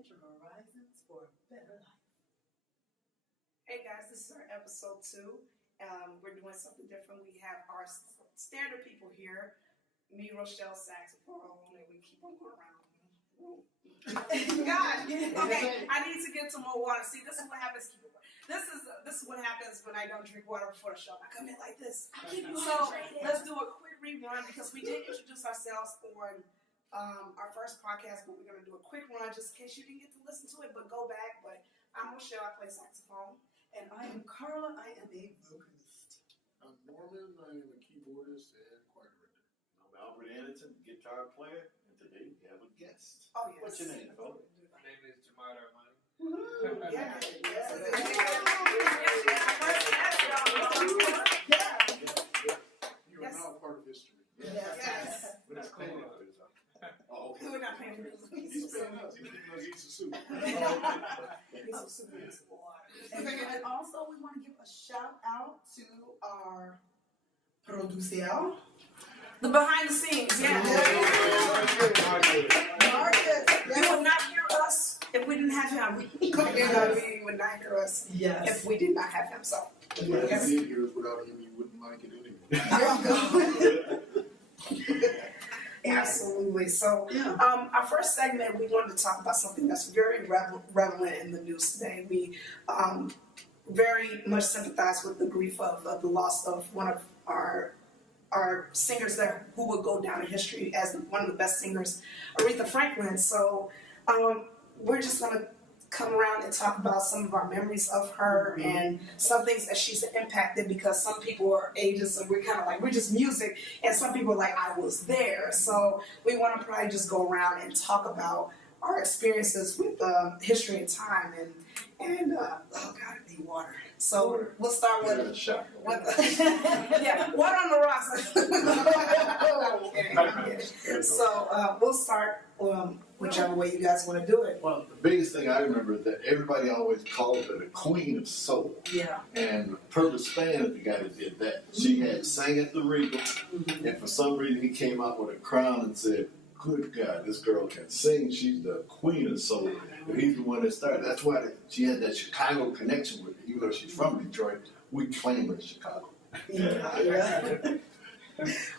expand your horizons for a better life. Hey guys, this is our episode 2. We're doing something different. We have our standard people here. Me, Rochelle, saxophone, and we keep on going around. God, okay, I need to get some more water. See, this is what happens. This is what happens when I don't drink water before the show. I come in like this. So let's do a quick rerun because we did introduce ourselves on our first podcast, but we're going to do a quick run just in case you didn't get to listen to it, but go back. But I'm Rochelle, I play saxophone. And I am Carla, I am a vocalist. I'm Norman, I am a keyboardist and choir director. I'm Albert Anderson, guitar player, and today we have a guest. Oh, yes. What's your name, My folks? name is Jamaad Armani. Yeah. Yes. You are now part of history. Yes. But it's clean up. Oh, okay. We're not paying for this. He's paying us. He's giving us each a suit. And also, we want to give a shout out to our producer, The behind the scenes, yeah. Marcus. You would not hear us if we didn't have him. You would not hear us if we did not have him. So, And what you did here is without him, you wouldn't like it anyway. absolutely. So, our first segment, we wanted to talk about something that's very relevant in the news today. We very much sympathize with the grief of the loss of one of our singers who would go down in history as one of the best singers, Aretha Franklin. So we're just going to come around and talk about some of our memories of her and some things that she's impacted, because some people are ages and we're kind of like, we're just music, and some people are like, I was there. So we want to probably just go around and talk about our experiences with history and time and oh God, I need water. So we'll start with water on the rocks. Okay. So we'll start whichever way you guys want to do it. Well, the biggest thing I remember is that everybody always called her the Queen of Soul. Yeah. And Purvis Spann is the guy that did that. She had sang at the Regal, and for some reason he came out with a crown and said, good God, this girl can sing. She's the Queen of Soul. And he's the one that started. That's why she had that Chicago connection with it. Even though she's from Detroit, we claim her Chicago. Yeah.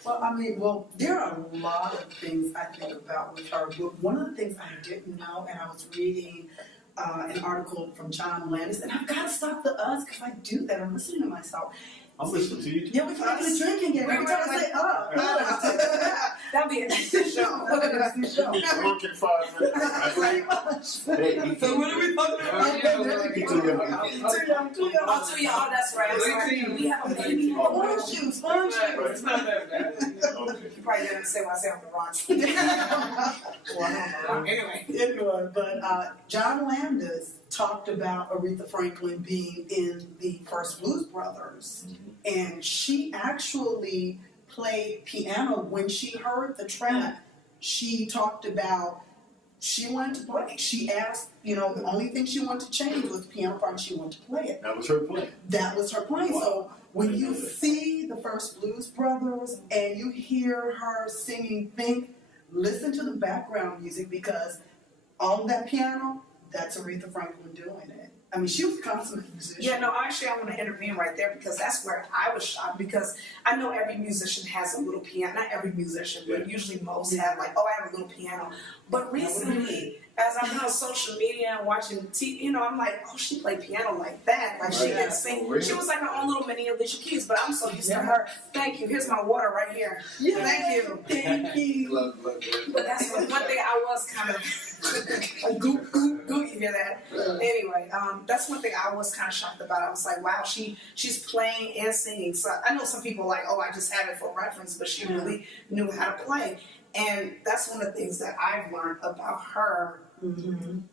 Well, there are a lot of things I think about with her, but one of the things I didn't know, and I was reading an article from John Landis, and I've got to stop the us because I do that. I'm listening to myself. I'm listening to you. Yeah, we're talking a drinking game. Every time I say that'll be a next show. Working 5 minutes. Pretty much. Hey, So what are we talking about? Too young. That's right. We have a baby. Orange juice. It's not that bad. Okay. You probably didn't say what I said on the rocks. Anyway, but John Landis talked about Aretha Franklin being in the first Blues Brothers, and she actually played piano. When she heard the track, she talked about she wanted to play. She asked, the only thing she wanted to change was the piano part. She wanted to play it. That was her plan. That was her plan. Wow. So when you see the first Blues Brothers and you hear her singing, listen to the background music, because all that piano, that's Aretha Franklin doing it. I mean, she was a consummate musician. Yeah, no, actually, I want to intervene right there because that's where I was shocked, because I know every musician has a little piano. Not every musician, but usually most have I have a little piano. But recently, as I've been on social media and watching TV, I'm like, oh, she played piano like that. Like, she can sing. Really? She was like her own little mini Alicia Keys, but I'm so used to her. Thank you. Here's my water right here. Yeah. Thank you. Thank you. But that's one thing I was kind of like, goop, goop, goop, you hear that? Anyway, that's one thing I was kind of shocked about. I was like, wow, she's playing and singing. So I know some people are like, oh, I just have it for reference, but she really knew how to play. And that's one of the things that I've learned about her and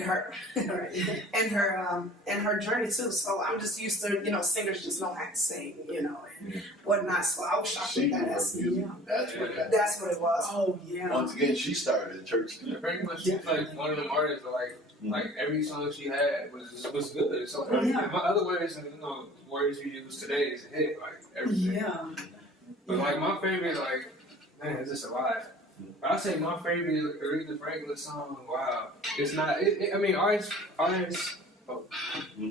her and her journey too. So I'm just used to singers just know how to sing, and whatnot. So I was shocked with that. That's what happened. That's what it was. Oh, yeah. Once again, she started at church. Pretty much, she's like one of them artists like every song she had was good. So Yeah. in my other words, words you use today is a hit, like everything. Yeah. But like my favorite, man, is this alive? I say my favorite Aretha Franklin song. Wow, it's not. I mean, artists.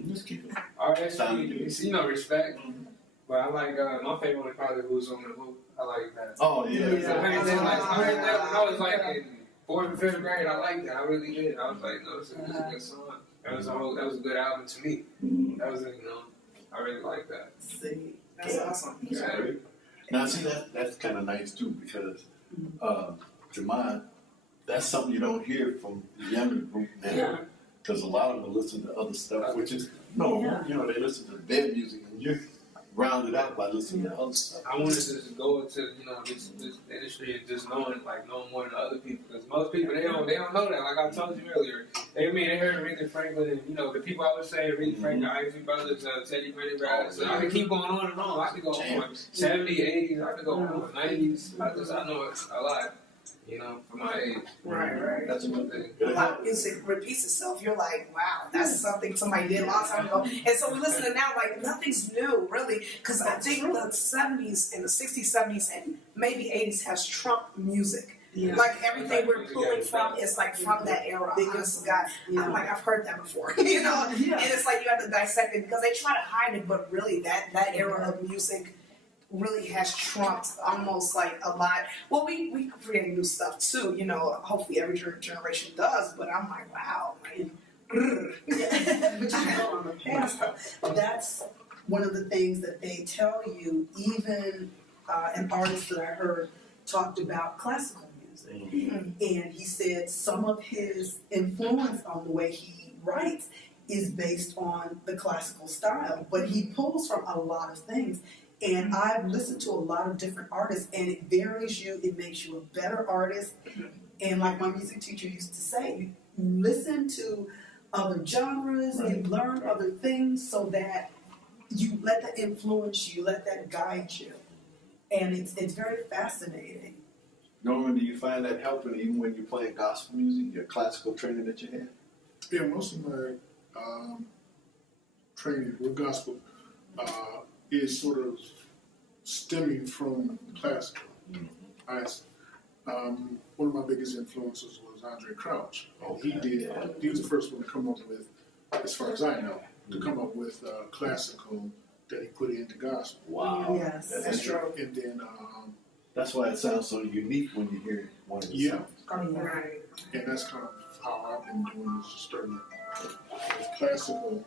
Just keep it. Artists, Sound good. it's, respect. But I like my favorite one is probably Who's on the Hoop. I like that. Oh I heard that when I was like in 4th and 5th grade. I liked that. I really did. I was like, no, this is a good song. That was a good album to me. That was I really like that. See, That's awesome. Yeah. Now, see, that's kind of nice too, because Jamaad, that's something you don't hear from the younger group now. Because a lot of them listen to other stuff, which is, they listen to their music, and you're rounded out by listening to other stuff. I wanted to just go into this industry and just knowing more than other people, because most people they don't know that. Like I told you earlier, they heard Aretha Franklin, and the people I was saying Aretha Franklin, Isley Brothers, Teddy Pendergrass. So I could keep going on and on. I could go on 70s, 80s. I could go on 90s. I know it a lot. For my age. Right. That's a good thing. A lot of music repeats itself. You're like, wow, that's something somebody did a long time ago. And so we listen to now, like, nothing's new, really. Because I think the 70s and the 60s, 70s, and maybe 80s has trumped music. Yeah. Like, everything we're pulling from is, like, from that era. Honest to God. I'm like, I've heard that before, And it's like you have to dissect it because they try to hide it, but really that era of music really has trumped almost like a lot. Well, we create new stuff too, hopefully every generation does, but I'm like, wow, like, but on the past, that's one of the things that they tell you, even an artist that I heard talked about classical music. And he said some of his influence on the way he writes is based on the classical style, but he pulls from a lot of things. And I've listened to a lot of different artists, and it varies you, it makes you a better artist. And like my music teacher used to say, you listen to other genres, you learn other things so that you let that influence you, let that guide you. And it's very fascinating. Norman, do you find that helping even when you're playing gospel music, your classical training that you had? Yeah, most of my training with gospel is sort of stemming from classical. One of my biggest influences was Andre Crouch. He was the first one to come up with, as far as I know, to come up with classical that he put into gospel. Wow. Yes. That's true. And then, that's why it sounds so unique when you hear one of the songs. Right. and that's kind of how I've been doing, is just starting with classical.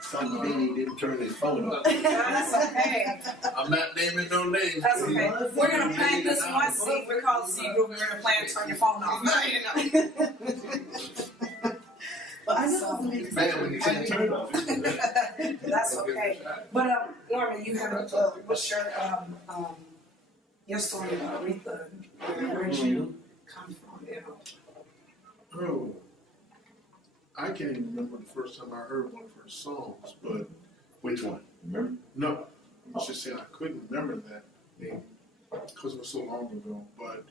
Somebody didn't turn his phone up. That's okay. I'm not naming no names. That's okay. We're gonna plan this one C. We're called C group. We're gonna plan to turn your phone off. But I know Man, when you can't turn it off. That's okay. But Norman, you have what's your story about Aretha? Where'd you come from? Oh, I can't even remember the first time I heard one of her songs, but Which one? Remember? no, I was just saying I couldn't remember that name because it was so long ago. But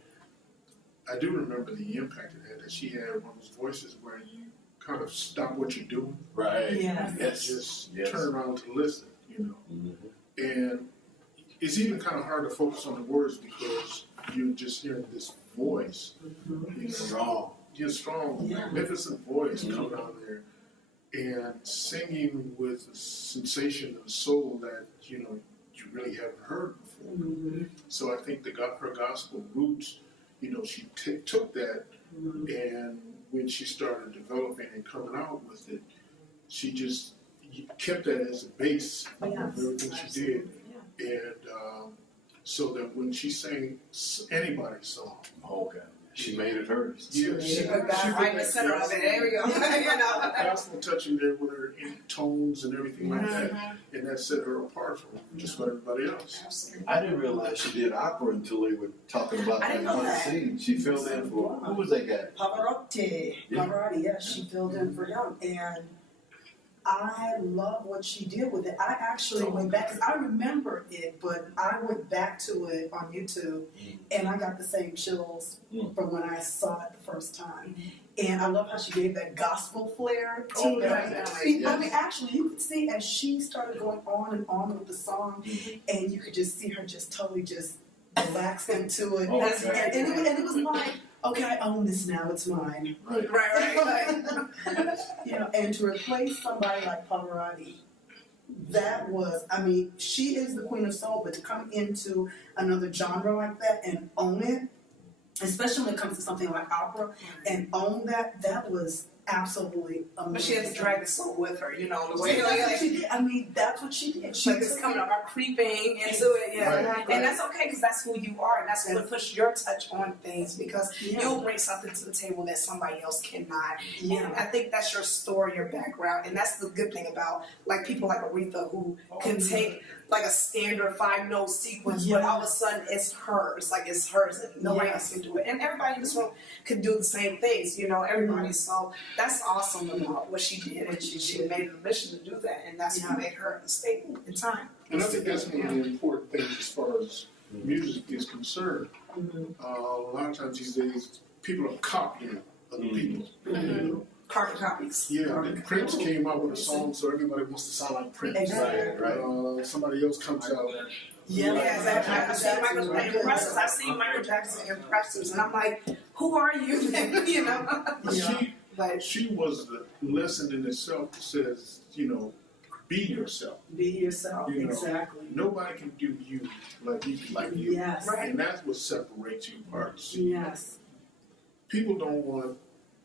I do remember the impact it had, that she had one of those voices where you kind of stop what you're doing Right. Yes. and Yes. just Yes. turn around to listen, Mm-hmm. And it's even kind of hard to focus on the words because you're just hearing this voice, Strong. His strong, magnificent voice coming out there and singing with a sensation and soul that you really haven't heard before. So I think her gospel roots, she took that, and when she started developing and coming out with it, she just kept that as a base of everything she did, and so that when she sang anybody's song, Okay. She made it hers. yeah, She put God right in the center of it. There we go. gospel touching there with her in tones and everything like that, and that set her apart from just about everybody else. Absolutely. I didn't realize she did opera until they were talking about I that didn't know one that. scene. She filled in for, who was that guy? Pavarotti. Yeah. Pavarotti, yes, she filled in for him. And I love what she did with it. I actually went back, because I remember it, but I went back to it on YouTube, and I got the same chills from when I saw it the first time. And I love how she gave that gospel flair to Oh, it. yeah. I mean, actually, you could see as she started going on and on with the song, and you could just see her just totally just relax into it. Oh, That's, okay. and it was like, okay, I own this now, it's mine. Right. Right. You know, and to replace somebody like Pavarotti, that was, I mean, she is the queen of soul, but to come into another genre like that and own it, especially when it comes to something like opera, and own that, that was absolutely amazing. But she had to drag the soul with her, you know, the Well, way that's what she did. I mean, that's what she did. She like it's took coming it. up, creeping into it, yeah. Exactly. And that's okay because that's who you are, and that's what puts your touch on things because Yeah. you'll bring something to the table that somebody else cannot. Yeah. And I think that's your story, your background, and that's the good thing about like people like Aretha who can take like a standard 5-note sequence, but all of a sudden it's hers, like it's hers, and nobody else can do it. And everybody in this room could do the same things, you know, everybody. So that's awesome about what she did, and she made it a mission to do that, and that's what made her a staple in time. And I think that's one of the important things as far as music is concerned. A lot of times these days, people are copying other people. You know? Carbon copies. Yeah, and Prince came out with a song, so everybody wants to sound like Prince. Exactly. Right. Somebody else comes out. Yeah, Yeah, exactly. I've seen Michael impressors. I've seen Michael Jackson impressors, and I'm like, who are you? You know. But She was the lesson in itself that says, you know, be yourself. Be yourself, You know, exactly. Nobody can do you like you can Like do you. Yes, Right. And that's what separates you apart. yes, People don't want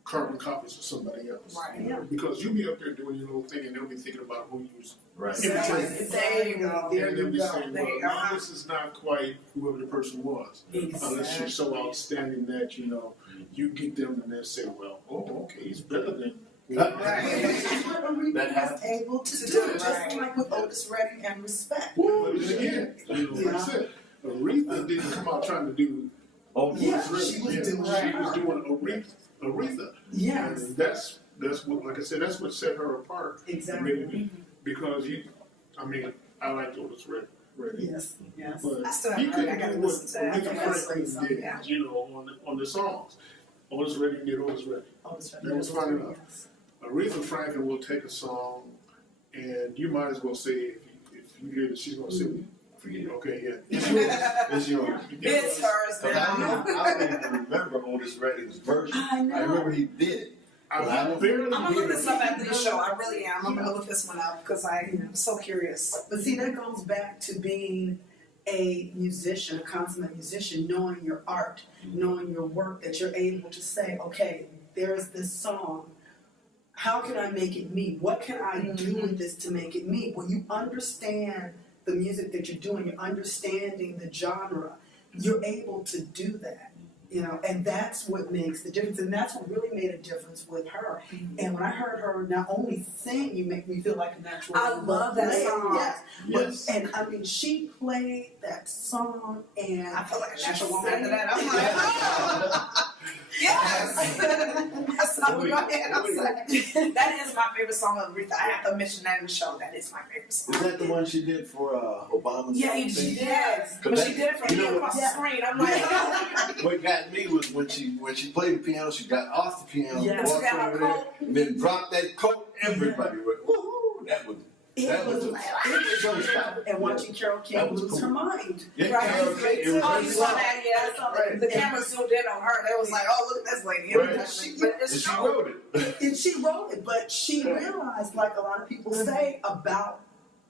carbon copies of somebody else. Right. You know, because you'll be up there doing your little thing and they'll be thinking about who you Right. imitating. there you go. And they'll be saying, There well, you go. no, this is not quite whoever the person was. Unless you're so outstanding that, you know, you get them and they'll say, well, oh, okay, he's better than. That's what Aretha That was happens. able to To do, do it, just right. like with Otis Redding and Respect. But then again, you know, like I said, Aretha didn't come out trying to do Oh, Yeah, Otis she was Redding. doing She was her. doing Aretha. Yes, And that's what, like I said, that's what set her apart. exactly. Because I liked Otis Redding. Yes, yes. But I still he haven't heard it. I couldn't gotta do what listen to that. I Aretha think that's Franklin great did, song, you know, on the songs. Otis Redding did Otis Redding. Otis That was fun enough. Yes. Aretha Franklin will take a song, and you might as well say, if you hear that she's going to say, Forget it. okay, yeah, it's yours. It's yours. You get It's it? hers Because now. I don't even remember Otis Redding's version. I know. I remember he did it. I barely I'm gonna hear look it. this up after the show. I really am. I'm gonna look this one up because I'm so curious. But see, that goes back to being a musician, a consummate musician, knowing your art, knowing your work, that you're able to say, okay, there's this song. How can I make it me? What can I do with this to make it me? When you understand the music that you're doing, you're understanding the genre, you're able to do that. You know, and that's what makes the difference, and that's what really made a difference with her. And when I heard her not only sing, "You Make Me Feel Like a Natural," I love that player, song. yes, Yes. and I mean, she played that song, and I feel like a she natural woman sang after that. I'm like, oh, yes. That's not what my head. I'm like, that is my favorite song of Aretha. I have to mention that in the show. That is my favorite song. Is that the one she did for Obama's Yeah, thing? she did. But that- she did it from you know here what- across the screen. I'm like, What got me was when she played the piano, she got off the piano, Yes. walked Took out over her there, coat. and then dropped that coat. Everybody went, woohoo! That was showstopper. and watching Carole King That was lose cool. her mind. Yeah, right. Carole King, it was Oh, really you saw loud. that? Yeah. Right. The camera zoomed in on her. They was like, oh, look at this lady. Right. But it's And she true. wrote it. And she wrote it, but she realized, like a lot of people say about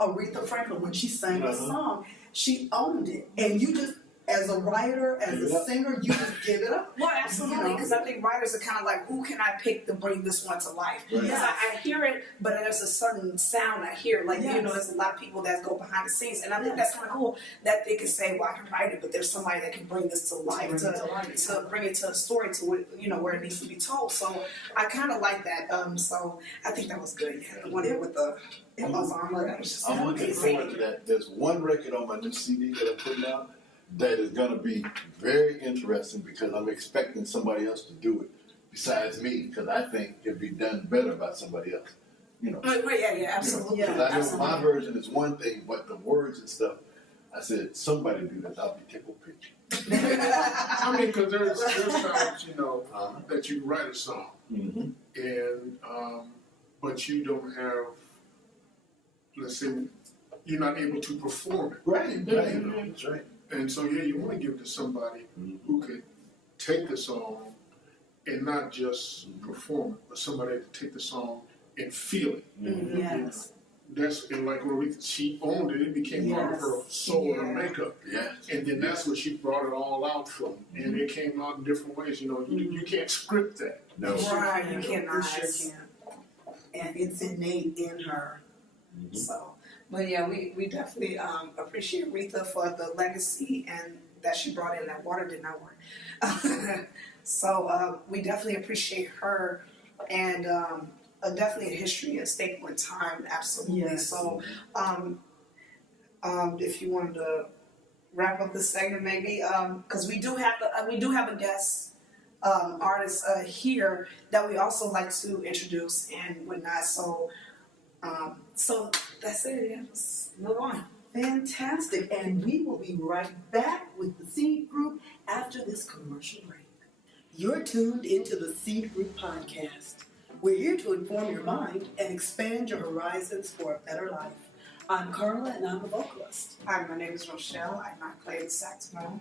Aretha Franklin, when she sang the song, she owned it. And you just, as a writer, as Give it a up. singer, you just give it up. Well, absolutely, because I think writers are kind of like, who can I pick to bring this one to life? Right. Because I hear it, but there's a certain sound I hear. Like, you Yes. know, there's a lot of people that go behind the scenes, and I think that's kind of cool that they can say, well, I can write it, but there's somebody that can bring this to life, to bring it to a story, to what, you know, where it needs to be told. So I kind of like that. So I think that was good. Yeah, the one with the ensemble, that was just I'm looking amazing. forward to that. There's one record on my new CD that I'm putting out that is going to be very interesting because I'm expecting somebody else to do it besides me because I think it'd be done better by somebody else. You know, Yeah, absolutely. Yeah. because I know my version is one thing, but the words and stuff, I said, somebody do this, I'll be tickled picture. I mean, because there's times, you know, that you write a song, Mm-hmm. and but you don't have, let's say, you're not able to perform it. Right, that's right. And so, yeah, you want to give it to somebody who could take the song and not just perform it, but somebody to take the song and feel it. Yes. That's and like Aretha, she owned it. It became part of her soul, her makeup. Yeah. And then that's what she brought it all out from. And it came out in different ways. You know, you can't script that. No. Right, you cannot. You sure can. And it's innate in her. So, but yeah, we definitely appreciate Aretha for the legacy and that she brought in. That water did not work. So we definitely appreciate her and definitely a history, a staple in time, absolutely. Yes. So if you wanted to wrap up this segment, maybe because we do have a guest artist here that we also like to introduce and whatnot. So that's it. Yeah, let's move on. Fantastic. And we will be right back with the Seed Group after this commercial break. You're tuned into the Seed Group podcast. We're here to inform your mind and expand your horizons for a better life. I'm Carla and I'm a vocalist. Hi, my name is Rochelle. I play the saxophone.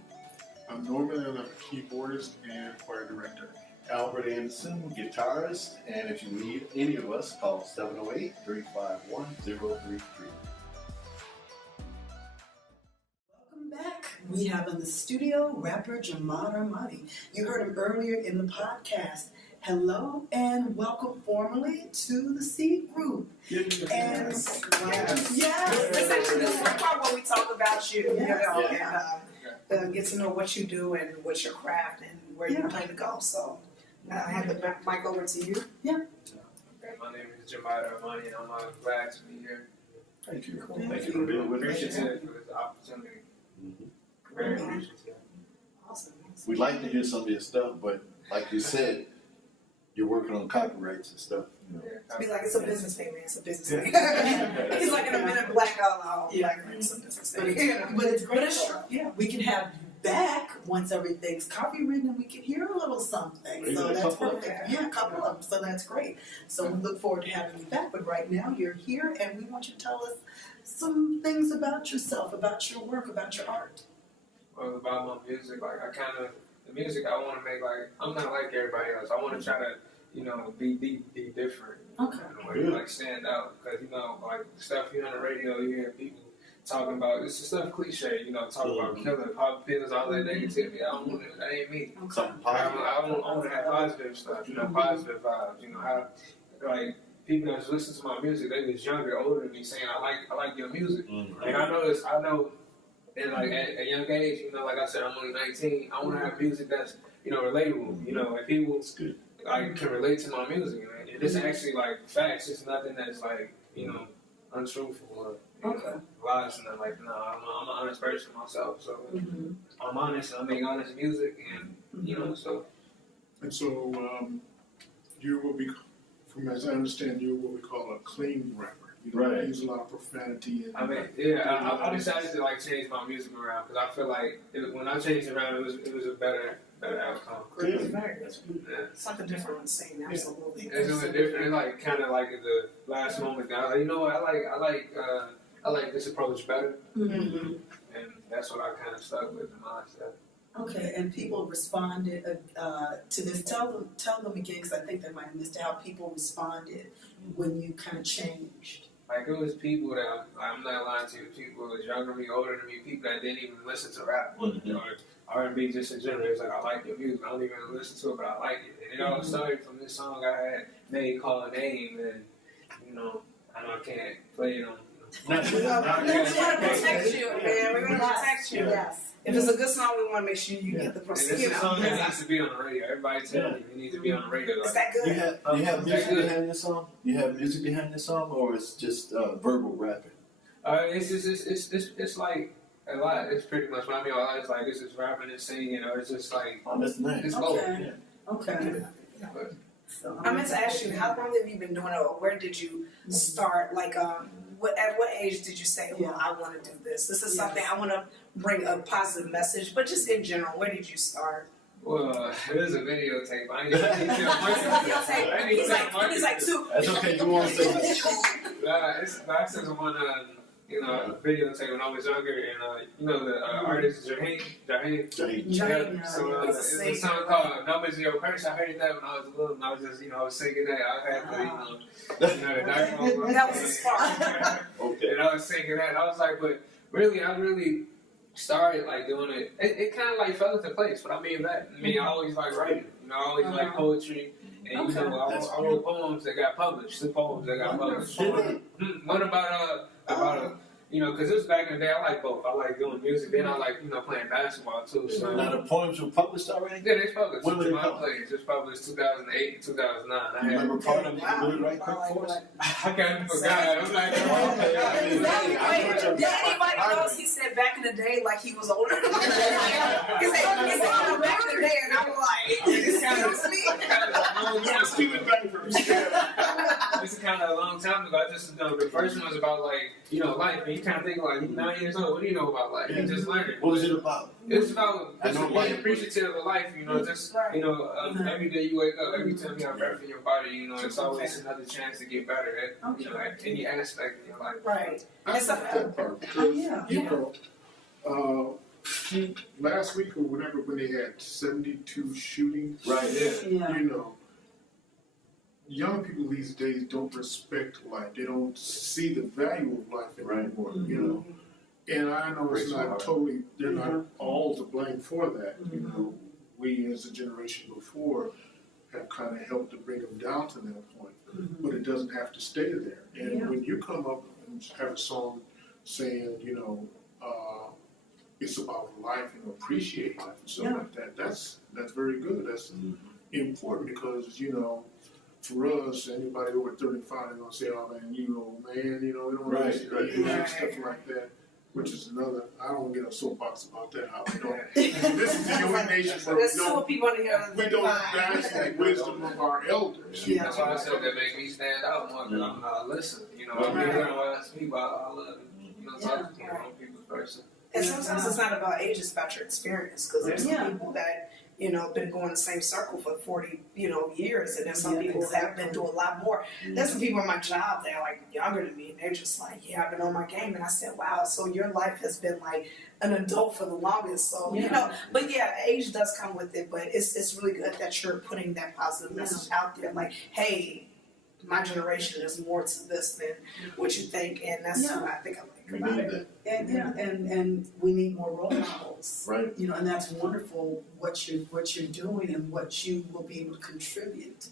I'm Norman and I'm a keyboardist and choir director. Albert Anderson, guitarist, and if you need any of us, call 708-351-033. Welcome back. We have in the studio rapper Jamaad Armani. You heard him earlier in the podcast. Hello and welcome formally to the Seed Group. And This is actually the part where we talk about you, and get to know what you do and what's your craft and where you plan to go. So I hand the mic over to you. Okay, my name is Jamaad Armani, and I'm glad to be here. Thank you. Cool. Thank you for being with us. Appreciative for this opportunity. Very appreciative. Awesome. We'd like to hear some of your stuff, but like you said, you're working on copyrights and stuff. You know. Be like, it's a business thing, man. It's a business thing. Yeah. He's like in a minute black out. Yeah. Like, it's a business But thing. it's great. But it's true. Yeah, we can have you back once everything's copywritten and we can hear a little something. Maybe So a that's couple of perfect. Yeah, a couple of them. So that's great. So we look forward to having you back. But right now you're here and we want you to tell us some things about yourself, about your work, about your art. Well, about my music, like the music I want to make, like I'm not like everybody else. I want to try to, be different. Okay. In a way, like stand out, because like stuff you on the radio, you hear people talking about it's stuff cliche, talking about killing, pop pills, all that negativity. I don't want it. That ain't me. Something I positive. want to have positive stuff, positive vibes. How like people that listen to my music, they was younger, older than me, saying I like your music. And I know and like at a young age, like I said, I'm only 19. I want to have music that's relatable, and people like can relate to my music. And it's actually like facts. It's nothing that's like untruthful or lies and nothing like. No, I'm an honest person myself, so I'm honest. I make honest music, and so. And so you're what from as I understand, you're what we call a clean rapper. You don't Right. use a lot of profanity. And, I decided to like change my music around because I feel like when I changed it around, it was a better outcome. It's very good. Yeah. Something different on scene, absolutely. It's something different. It's like kind of like at the last moment. I was like, you know what? I like this approach better, Mm-hmm. and that's what I kind of stuck with in my stuff. Okay, and people responded to this. Tell them again, because I think they might have missed how people responded when you kind of changed. Like it was people that I'm not lying to you. People that was younger than me, older than me, people that didn't even listen to rap or R&B just in general. It's like I like your music. I don't even listen to it, but I like it. And it all started from this song I had made called a Name, and I know I can't play it on. We want to protect you, man. We want to protect you. Yes. If it's a good song, we want to make sure you get the And proceed. it's a song that needs to be on the radio. Everybody tell me it needs to be on the radio. Is Like, that good? You have music behind your song? You have music behind your song, or it's just verbal rapping? it's like a lot. It's pretty much what I mean. It's like it's just rapping and singing. It's just like Oh, that's nice. it's both. Okay. Okay. But So, I meant to ask you, how long have you been doing it, or where did you start? Like, at what age did you say, well, I want to do this? This is something I want to bring a positive message, but just in general, where did you start? Well, there's a videotape. I ain't gonna detail He's like 2. That's okay. You want to say Nah, it's since when you know, videotape when I was younger, and you know the artist Jaheim. Jane, So it's a song called "Numbers in Your Purse." I heard that when I was little, and I was just, I was singing that. I had the, the diaphragm. That was a spark. Okay. And I was singing that, and I was like, but really, I really started like doing it. It kind of like fell into place. But I mean that. I mean, I always like writing. I always like poetry. And you know, I wrote poems that got published. 2 poems that got published. One about because it was back in the day. I like both. I like doing music. Then I like playing basketball too. So Now the poems were published already? yeah, they published. When were they My published? plays just published 2008 and 2009. I You had. remember part of it? You do it right quick for us? I kind of forgot. I'm like, Did anybody else? He said back in the day, like he was older. He said back in the day, and I'm like, excuse me. Let's keep it back first. It's kind of a long time ago. I just the first one was about life, and you kind of think like 9 years old. What do you know about life? You just learn it. What was it about? It's about I know being life. appreciative of life. Every day you wake up, every time you have breath in your body, it's always another chance to get better at at any aspect in your life. Right. I like that part because, last week or whatever, when they had 72 shootings, Right, yeah. Young people these days don't respect life. They don't see the value of life anymore, And I know it's not totally, they're not all to blame for that. We as a generation before have kind of helped to bring them down to that point. But it doesn't have to stay there. And when you come up and have a song saying, it's about life and appreciate life and stuff like that, that's very good. That's important because, for us, anybody over 35 is going to say, oh man, we don't really stuff like that. Which is another, I don't get a soapbox about that. This is the only nation where There's still people in here. we don't value the wisdom of our elders. That's why I said that make me stand out more because I'm not listening. I mean, when I speak about, I love talking to people's person. And sometimes it's not about age, it's about your experience. Because there's some people that, been going the same circle for 40, years. And there's some people that have been doing a lot more. There's some people in my job that are like younger than me. And they're just like, I've been on my game. And I said, wow, so your life has been like an adult for the longest. So, but age does come with it. But it's really good that you're putting that positive message out there. Like, hey, my generation is more to this than what you think. And that's what I think I like about it. And we need more role models, right? And that's wonderful what you're doing and what you will be able to contribute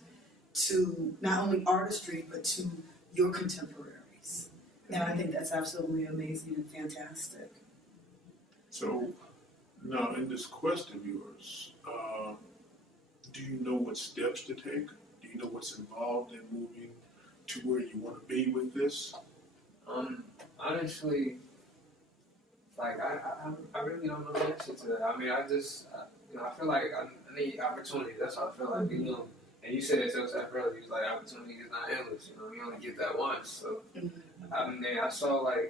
to not only artistry but to your contemporaries. And I think that's absolutely amazing and fantastic. So now in this quest of yours, do you know what steps to take? Do you know what's involved in moving to where you want to be with this? Honestly, I really don't know the answer to that. I mean, I just, I feel like I need opportunity. That's how I feel like, And you said it yourself earlier. You was like, opportunity is not endless. You only get that once. So, I saw I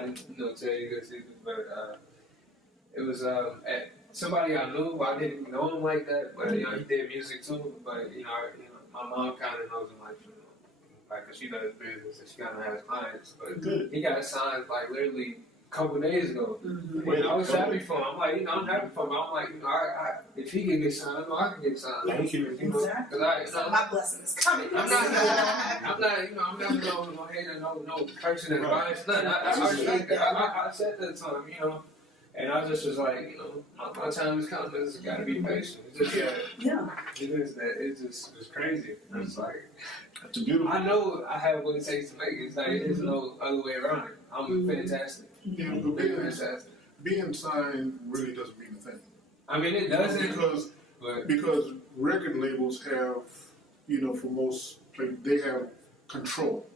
didn't tell you this either, but it was at somebody I knew. I didn't know him like that, but he did music too. But my mom kind of knows him cause she does business and she kind of has clients. But he got signed literally a couple days ago. And I was happy for him. I'm like, I'm happy for him. I'm like, if he can get signed, I know I can get signed. Thank you. So my blessing is coming. I'm not no hater, no person in advice, nothing. I respect it. I said that to him, and I just was like, my time is coming. It's got to be patient. It's just it is that. It's crazy. It's like, it's beautiful. I know I have what it takes to make it. It's like there's no other way around it. I'm fantastic. But being signed really doesn't mean a thing. I mean, it doesn't because record labels have, for most players, they have control.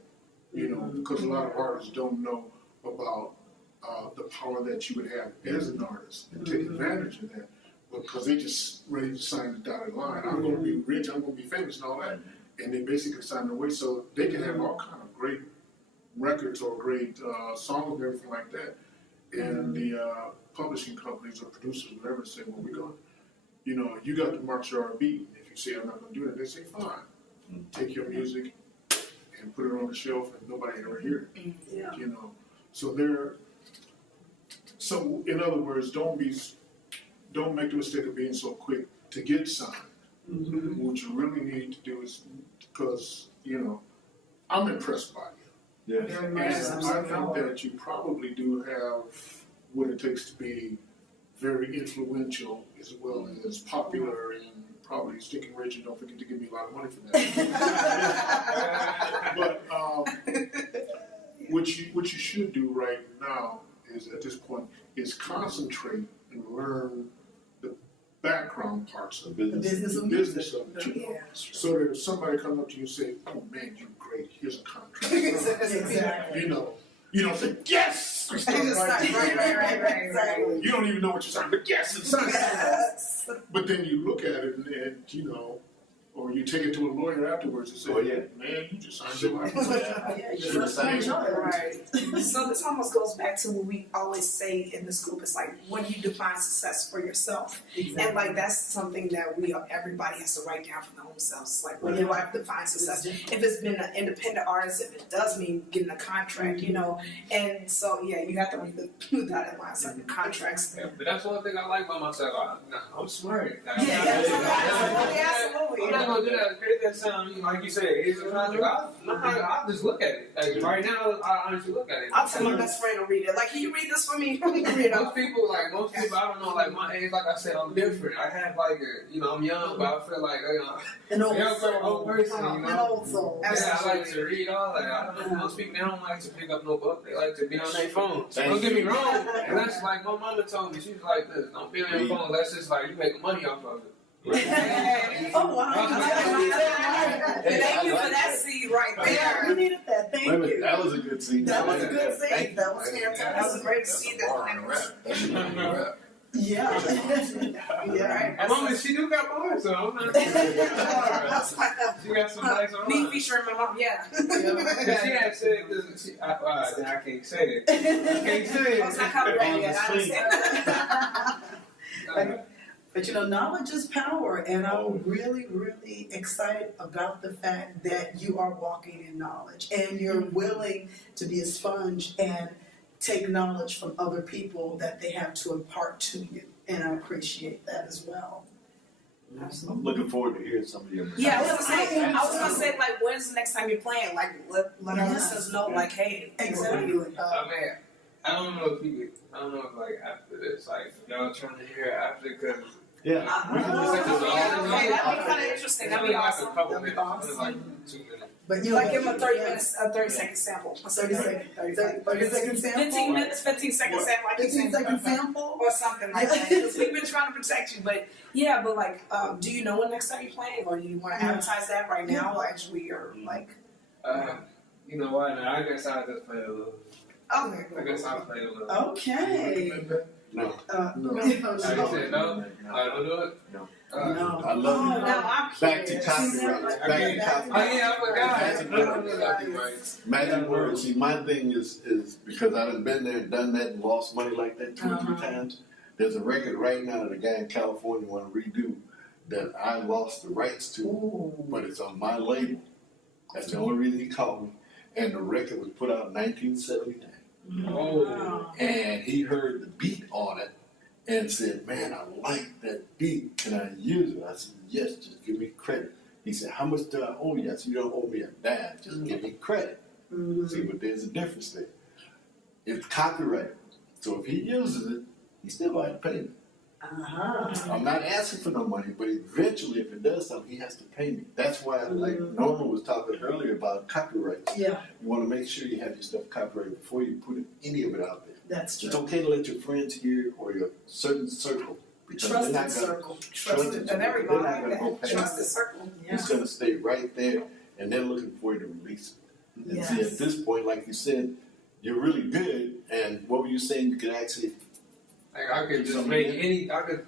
Because a lot of artists don't know about the power that you would have as an artist and take advantage of that because they just ready to sign the dotted line. I'm going to be rich, I'm going to be famous and all that. And they basically sign away so they can have all kind of great records or great songs and everything like that. And the publishing companies or producers, whatever, say, well, we're going to, you got to mark your beat. If you say, I'm not going to do that, they say, fine. Take your music and put it on the shelf and nobody ever hear it. Yeah. You know, so so in other words, don't make the mistake of being so quick to get signed. Mm-hmm. What you really need to do is, because, you know, I'm impressed by you. Yes. Very And much so. I think that you probably do have what it takes to be very influential as well as popular and probably sticking rich, and don't forget to give me a lot of money for that. But what you should do right now is, at this point, is concentrate and learn the background parts of The The business. business of the business of it, you know. Yeah. So that if somebody comes up to you and say, "Oh man, you're great. Here's a contract." Exactly. You know, you don't say yes. Just right. Exactly. You don't even know what you're saying, but yes, it's signed. Yes. But then you look at it and you know, or you take it to a lawyer afterwards and say, Oh, yeah. "Man, you just signed your life." Yeah, Should've you're signed Right. So this almost goes back to what we always say in this group. It's like, when do you define success for yourself? And like, that's something that everybody has to write down for their own selves. Like, when do I define success? If it's been an independent artist, if it does mean getting a contract, you know. And so, yeah, you have to read the dotted lines of the contracts. Yeah, but that's one thing I like about myself. I'm smart. Absolutely. I'm not gonna do that. Create that sound, like you said. It's I'll just look at it. Like right now, I honestly look at it. I'll tell my best friend to read it. Like, can you read this for me? Read it Most out. people, I don't know, like my age, like I said, I'm different. I have like I'm young, but I feel like An old young soul. person, you An know. old soul. Yeah, I like to read all that. I don't know, most people, they don't like to pick up no book. They like to be on their phone. So don't get me wrong. And that's like my mama told me. She was like this: don't be on your phone. That's just like you making money off of it. Oh, wow. Thank you for that seed right Yeah, there. we needed that. Thank Wait a minute, you. that was a good scene. That was a good Thank scene. you. That was That was a fantastic. great seed. That's a bar in a rap. That should be a rap. Yeah. My mama, she do got bars, so I'm not. She got some nice on. Me featuring my mom, yeah. She had said, I can't say it. I can't say Oh, it's not copyrighted yet. I understand. But you know, knowledge is power, and I'm really, really excited about the fact that you are walking in knowledge and you're willing to be a sponge and take knowledge from other people that they have to impart to you. And I appreciate that as well. I'm looking forward to hearing some of your. Yeah, I was gonna say, like, when's the next time you're playing? Like, let our Yes. listeners know, like, hey. Exactly. man, I don't know if like after this, like y'all trying to hear it after, because Yeah. Okay, that'd be kind of interesting. That'd be awesome. Like a couple That'd be minutes, awesome. like 2 minutes. But you Like, know, give them a 30-second sample. 30 second sample. 15 minutes, 15-second sample. Like 15 second sample. or something like that. Because we've been trying to protect you, but yeah, but like, do you know when next time you're playing, or do you want to advertise that right now, or as we are like? You know what? Nah, I guess I'll just play a little. Okay. I guess I'll play a little. Okay. No. No. I said no. I don't do it. No. Uh, No. I love Oh, it. now I'm Back to curious. copyright. Back to Oh copyright. yeah, I forgot. Magic words. See, my thing is because I've been there and done that and lost money like that 2 or 3 times. There's a record right now that a guy in California want to redo that I lost the rights to, but it's on my label. That's the only reason he called me. And the record was put out in 1979. Oh. And he heard the beat on it and said, "Man, I like that beat. Can I use it?" I said, "Yes, just give me credit." He said, "How much do I owe you?" I said, "You don't owe me a dime. Just give me credit." See, but there's a difference there. It's copyrighted. So if he uses it, he still going to have to pay me. I'm not asking for no money, but eventually if it does something, he has to pay me. That's why, like Norma was talking earlier about copyright. Yeah, You want to make sure you have your stuff copyrighted before you put any of it out there. that's It's true. okay to let your friends hear or your certain circle. Because they're Trusted not gonna, circle. Trusted, and everybody they're not like gonna go that. past Trusted it. circle. It's going to stay right there, and they're looking for you to release it. And see, Yes. at this point, like you said, you're really good. And what were you saying? You could actually, Like I could just make anything. I could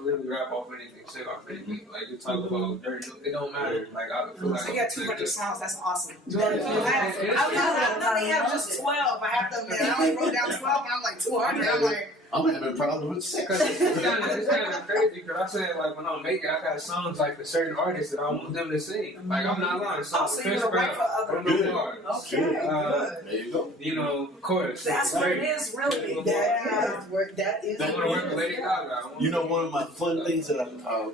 literally rap off anything, sing off anything. Like you talk about dirty, it don't matter. Like I feel like So you got 200 songs. That's awesome. Yeah. I literally have just 12. I have to admit. I only wrote down 12, and I'm like 200. I'm like, I'm having problems with sex. Cause it's kind of crazy. Cause I said like when I make it, I got songs like for certain artists that I want them to sing. Like I'm not lying. So Also, you're gonna write for other Good. Okay, Good. good. There you go. You know, of course. That's what it is, really. That is I want to work with Lady Gaga. You know, one of my fun things that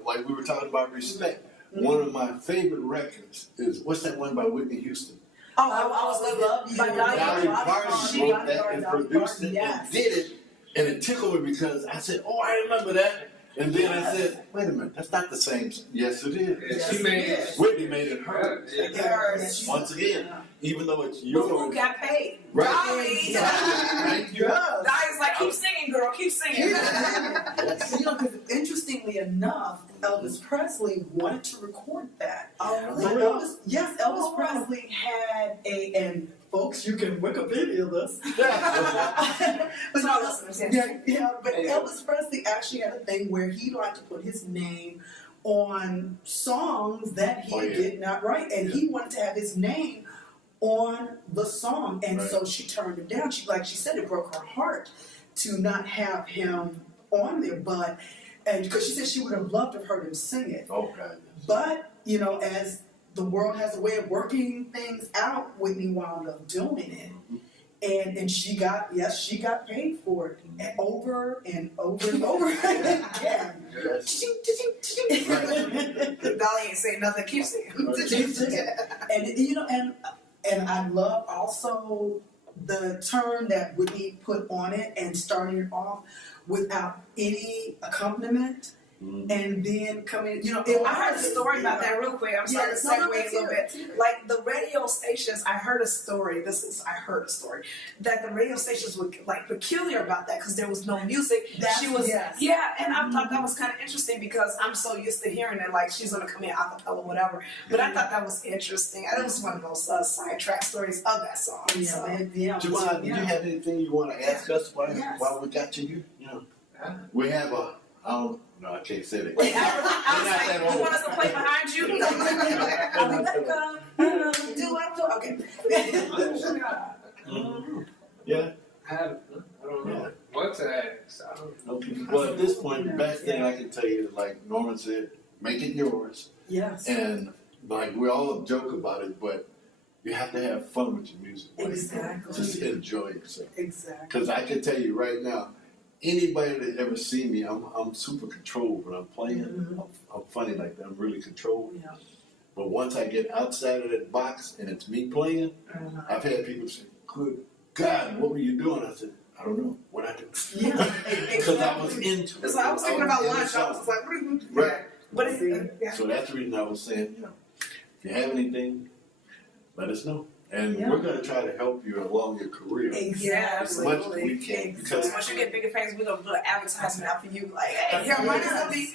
like we were talking about respect. One of my favorite records is what's that one by Whitney Houston? Oh, I was love you. By Dolly Dolly Parton wrote that and produced it and did it, and it tickled me because I said, "Oh, I remember that." And then I said, "Wait a minute, that's not the same." Yes, it is. Yeah, she made it. Whitney made it hers. Hers. Once again, even though it's But who yours. got paid? Right. Dolly. Thank you. Dolly's like, keep singing, girl, keep singing. You know, because interestingly enough, Elvis Presley wanted to record that. Oh, But really? Elvis Presley had and folks, you can Wikipedia this. But So listeners, but Elvis Presley actually had a thing where he liked to put his name on songs that he did not write, and he wanted to have his name on the song, and so she turned him down. She said it broke her heart to not have him on there, and because she said she would have loved to have heard him sing it. Oh God. But, you know, as the world has a way of working things out, Whitney wound up doing it. And she got paid for it and over and over and over again. Yes. Dolly ain't saying nothing, keep singing. And you know, and I love also the turn that Whitney put on it and starting it off without any accompaniment. And then coming, you know, I heard a story about that real quick. I'm sorry to segue a little bit. Like the radio stations, I heard a story that the radio stations were like peculiar about that because there was no music. And I thought that was kind of interesting because I'm so used to hearing it like she's gonna come in a cappella, whatever. But I thought that was interesting. It was one of those sidetrack stories of that song. Jamaad, do you have anything you want to ask us while we got you? You know, we have no, I can't say that. Wait, you want us to play behind you? Okay. Yeah. I don't know what to ask. I don't know. Okay. Well, at this point, the best thing I can tell you is, like Norman said, make it yours. Yes. And like we all joke about it, but you have to have fun with your music. Exactly. Just enjoy yourself. Exactly. Because I can tell you right now, anybody that ever see me, I'm super controlled when I'm playing. I'm funny like that. I'm really controlled. Yeah. But once I get outside of that box and it's me playing, I've had people say, "Good God, what were you doing?" I said, "I don't know. What I do?" Yeah. Because I was into it. So I was thinking about lunch. I was like, what are you doing? Right. But So that's the reason I was saying, you know, if you have anything, let us know. And we're going to try to help you along your career as much as we can. Because once you get bigger fans, we're going to put an advertisement out for you. Like, hey, your money's going to be.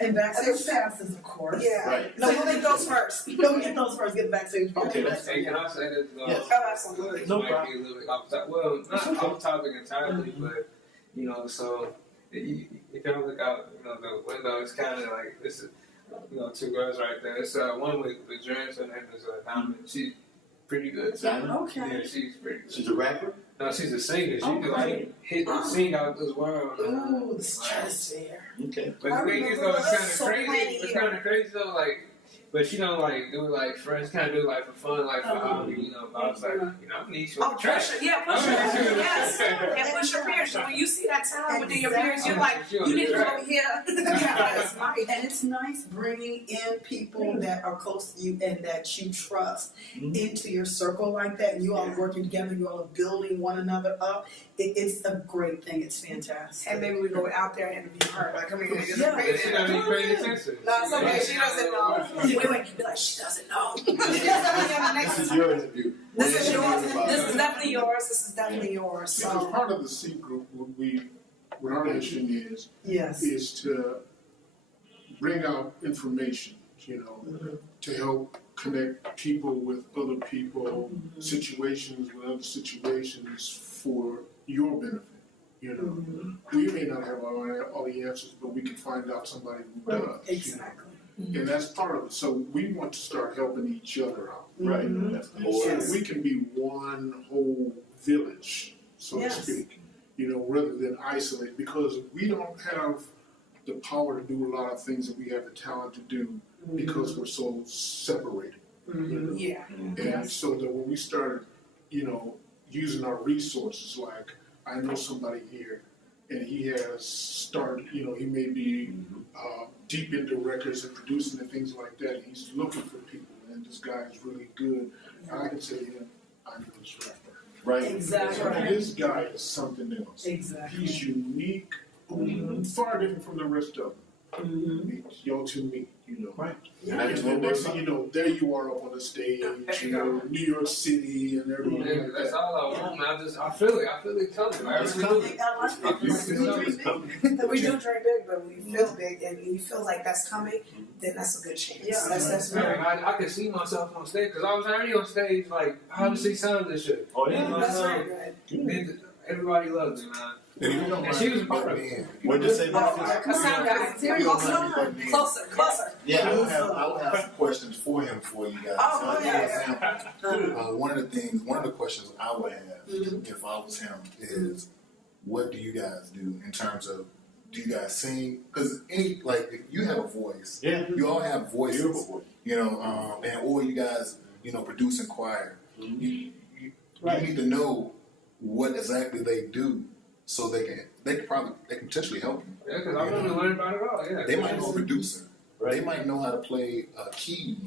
And backstage passes, of course. Yeah. Right. No, we'll get those first. No, we get those first. Get the backstage passes. Okay, that's Hey, can I say this? Yes. Oh, absolutely. No Might problem. be a little bit off topic. Well, not off topic entirely, but you know, so if y'all look out, you know, the window, it's kind of like this is, you know, two girls right there. It's one with dreads. Her name is Diamond. She's pretty good. So, Diamond? Okay. yeah, she's pretty good. She's a rapper? No, she's a singer. She can like sing out this world. Ooh, the stratosphere. Okay. But the thing is, though, it's kind of crazy. It's kind of crazy though, like. But she don't like do it like friends, kind of do it like for fun, like for hobby, you know. But I was like, you know, I'm need you on the track. Push yes. And push your peers. So when you see that talent within your peers, you're like, you need to come over here. That's nice. And it's nice bringing in people that are close to you and that you trust into your circle like that. And you all are working together. You all are building one another up. It's a great thing. It's fantastic. And maybe we go out there and interview her. Like, come here, She don't need crazy attention. No, it's okay. She doesn't know. Wait. Be like, she doesn't know. This is your interview. This is yours. This is definitely yours. This is definitely yours. Because So. part of the C group, what our mission is to bring out information, you know, to help connect people with other people, situations with other situations for your benefit. You know, we may not have all the answers, but we can find out somebody who does. Exactly. You know? And that's part of it. So we want to start helping each other out. Right. That's the whole So we can be one whole village, so to speak. rather than isolate, because we don't have the power to do a lot of things that we have the talent to do because we're so separated. Yeah. And so that when we started, using our resources, like I know somebody here, and he has started, he may be deep into records and producing and things like that, and he's looking for people, and this guy is really good. I can say to him, I know this rapper. Right. Exactly. And this guy is something else. Exactly. He's unique, far different from the rest of them. Y'all to me, Right. And then next thing you know, there you are up on the stage, New York City and everything. Yeah, that's all I want, man. I feel it coming. I really do. I like it. We do dream big, but we feel big, and you feel like that's coming, then that's a good chance. Yeah, that's Man, right. I can see myself on stage because I was already on stage like 5 or 6 times this year. Oh yeah. That's very good. And everybody loves it, man. And she was a part of it. What'd you say about A sound guy. Closer. Yeah, I would have some questions for him for you guys. Oh, For yeah. example, one of the questions I would have if I was him is, what do you guys do in terms of, do you guys sing? Because if you have a voice, you all have voices, or you guys, produce and choir. You need to know what exactly they do, so they can potentially help you. Yeah, because I want to learn about it all. Yeah. They might know a producer. Right. They might know how to play a key,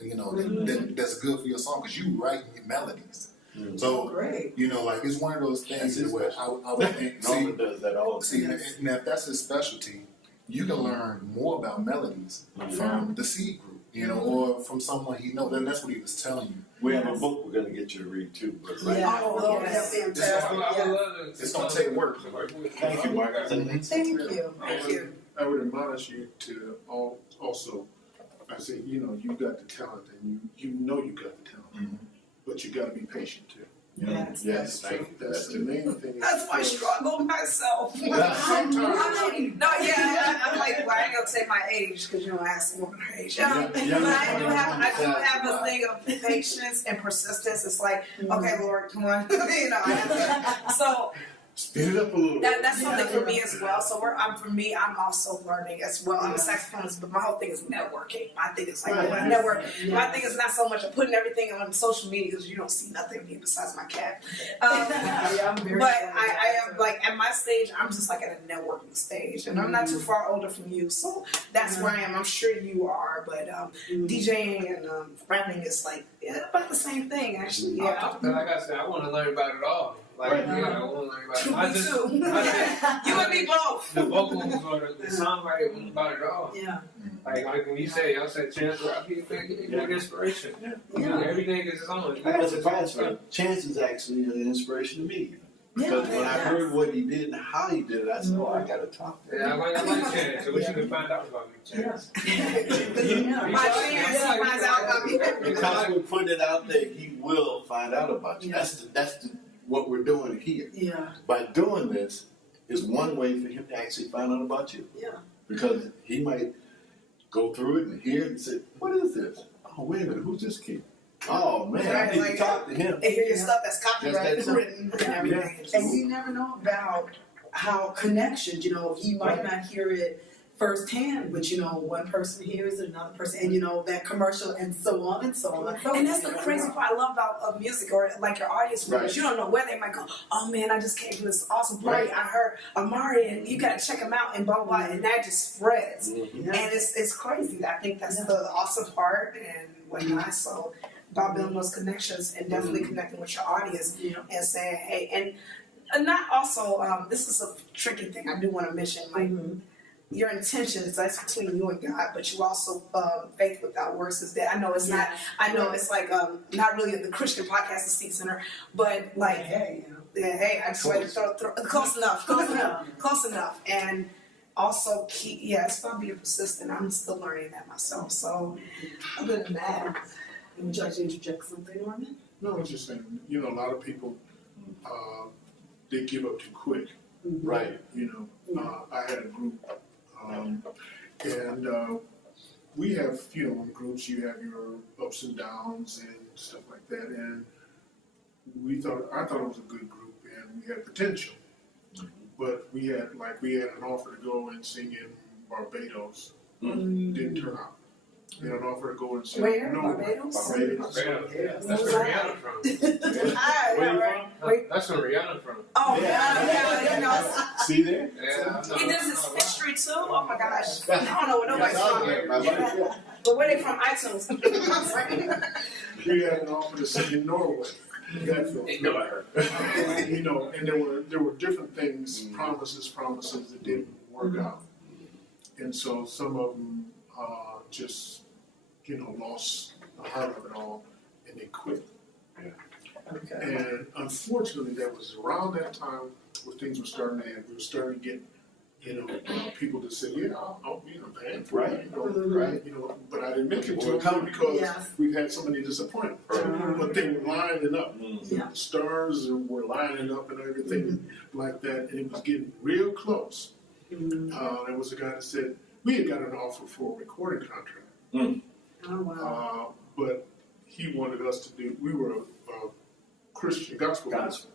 that's good for your song, because you write melodies. So, Great. it's one of those things where I would think, Norman does that all the see, time. and if that's his specialty, you can learn more about melodies from the seed group, or from someone he knows. And that's what he was telling you. We have a book we're going to get you to read too. But Yeah. Oh, That's yes. fantastic. I would love to. It's gonna take work. Thank you, Mark. Thank you. Thank you. I would admonish you to also, I say, you got the talent, and you know you got the talent, but you got to be patient too. Yes. That's the main thing. That's my struggle myself. Sometimes. I'm like, well, I ain't gonna say my age because you don't ask me my age. But I do have a thing of patience and persistence. It's like, okay, Lord, come on, So Speed it up a little bit. that's something for me as well. So I'm also learning as well. I'm a saxophonist, but my whole thing is networking. My thing is like network. My thing is not so much of putting everything on social media because you don't see nothing of me besides my cat. I'm very But I am like at my stage, I'm just like at a networking stage, and I'm not too far older from you, so that's where I am. I'm sure you are, but DJing and rapping is like about the same thing, actually. Yeah. Like I said, I want to learn about it all. I want to learn about it. Me too. You and me both. The vocals or the songwriting about it all. Yeah. Like when you say, y'all said Chance Rock, you get inspiration. Everything is his own. I got surprised for Chance is actually an inspiration to me. Because when I heard what he did and how he did it, I said, I got to talk to him. Yeah, I like Chance. So we should find out about me, Chance. My Chance finds out about me. Because we're putting it out there, he will find out about you. That's what we're doing here. Yeah. By doing this is one way for him to actually find out about you. Yeah. Because he might go through it and hear it and say, what is this? Oh, wait a minute, who's this kid? Oh, man, I need to talk to him. And hear your stuff that's copyrighted That's and written and everything. And you never know about how connections, he might not hear it firsthand, but one person hears it, another person, and that commercial, and so on and so on. And that's the crazy part I love about music, or like your audience members. You don't know where they might go. Oh man, I just came from this awesome party. I heard Amari, and you gotta check him out, and blah blah blah, and that just spreads. And it's crazy. I think that's the awesome part and whatnot. So about building those connections and definitely connecting with your audience and saying, hey, and not also. This is a tricky thing I do want to mention, like. Your intentions, that's between you and God, but you also faith without works is dead. I know it's not. I know it's like not really the Christian podcast, the Seat Center, but like hey, I just wanted to throw close enough, and also keep. It's about being persistent. I'm still learning that myself. So other than that, Would you like to interject something, Norman? No, I was just saying, a lot of people, they give up too quick. Right. I had a group, and we have, in groups you have your ups and downs and stuff like that, and I thought it was a good group, and we had potential. but we had an offer to go and sing in Barbados. Didn't turn out. We had an offer to go and sing. Where? No, Barbados? Barbados. That's where Rihanna from. Where you from? That's where Rihanna from. Oh, yeah, you know. See there? Yeah, I know. He does his history too. Oh my gosh. I don't know what nobody's Yeah, from. But where they from? iTunes. We had an offer to sing in Norway. That felt good. You know, and there were different things, promises that didn't work out, and so some of them just lost the heart of it all, and they quit. Okay. And unfortunately, that was around that time where things were starting to end. We were starting to get people that said, "Yeah, I'll be in a band for Right. you," right? But I didn't make it to it because Yes. we've had so many disappointments. But they were lining up. Yeah. The stars were lining up and everything like that, and it was getting real close. There was a guy that said we had got an offer for a recording contract, Oh wow. but he wanted us to do. We were a Christian gospel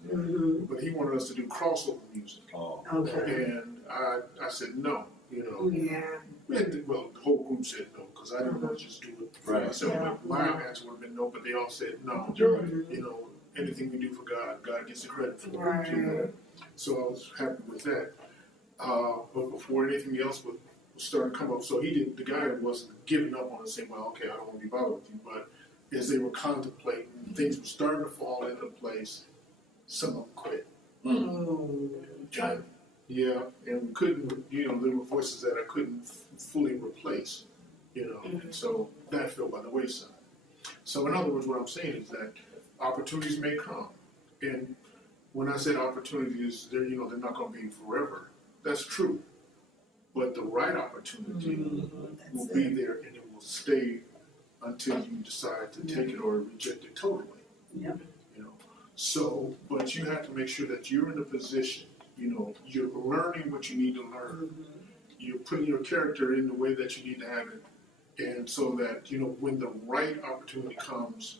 group, but he wanted us to do crossover music, Oh. Okay. and I said no. Yeah. Well, the whole group said no because I didn't want to just do it for Right. myself. Yeah. My answer would have been no, but they all said no. Anything we do for God, God gets the credit for it. Right. So I was happy with that. But before anything else was starting to come up, so the guy wasn't giving up on us saying, well, okay, I don't want to be bothered with you. But as they were contemplating, things were starting to fall into place, some of them quit. Yeah, and we couldn't, there were voices that I couldn't fully replace, and so that fell by the wayside. So in other words, what I'm saying is that opportunities may come, and when I said opportunities, they're not going to be forever. That's true, but the right opportunity will be there, and it will stay until you decide to take it or reject it totally. Yeah. So, but you have to make sure that you're in a position. You're learning what you need to learn. You're putting your character in the way that you need to have it, and so that when the right opportunity comes,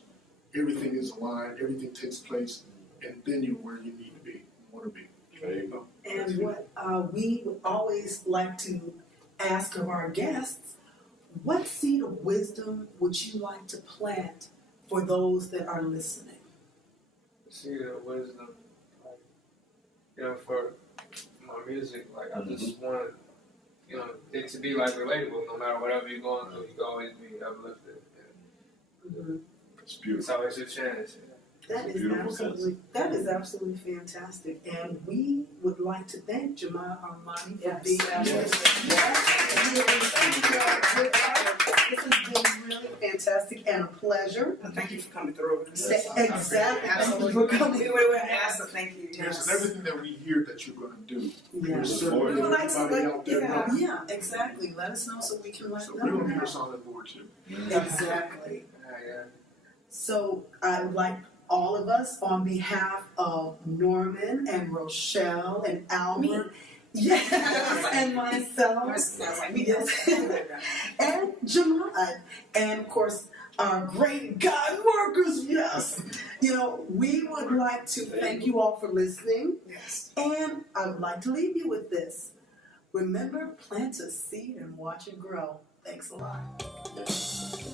everything is aligned, everything takes place, and then you're where you need to be, want to be. There you go. And what we would always like to ask of our guests, what seed of wisdom would you like to plant for those that are listening? Seed of wisdom, for my music, I just want, it to be relatable. No matter whatever you're going through, you can always be uplifted. It's beautiful. It's always a chance. That is absolutely fantastic, and we would like to thank Jamaad Armani for being here. This has been really fantastic and a pleasure. Thank you for coming through. Exactly. Absolutely. Thank you for coming. We would ask, so thank you. Yes, and everything that we hear that you're going to do, we're Yes. certain We would like to everybody out there knows. Yeah, exactly. Let us know so we can let So them we're going to be know. your solid board too. Exactly. Yeah. So I would like all of us, on behalf of Norman and Rochelle and Albert, yes, and myself, yes, and Jamaad, and of course our great God workers, yes. We would like to thank you all for listening, and I would like to leave you with this. Remember, plant a seed and watch it grow. Thanks a lot. Yes.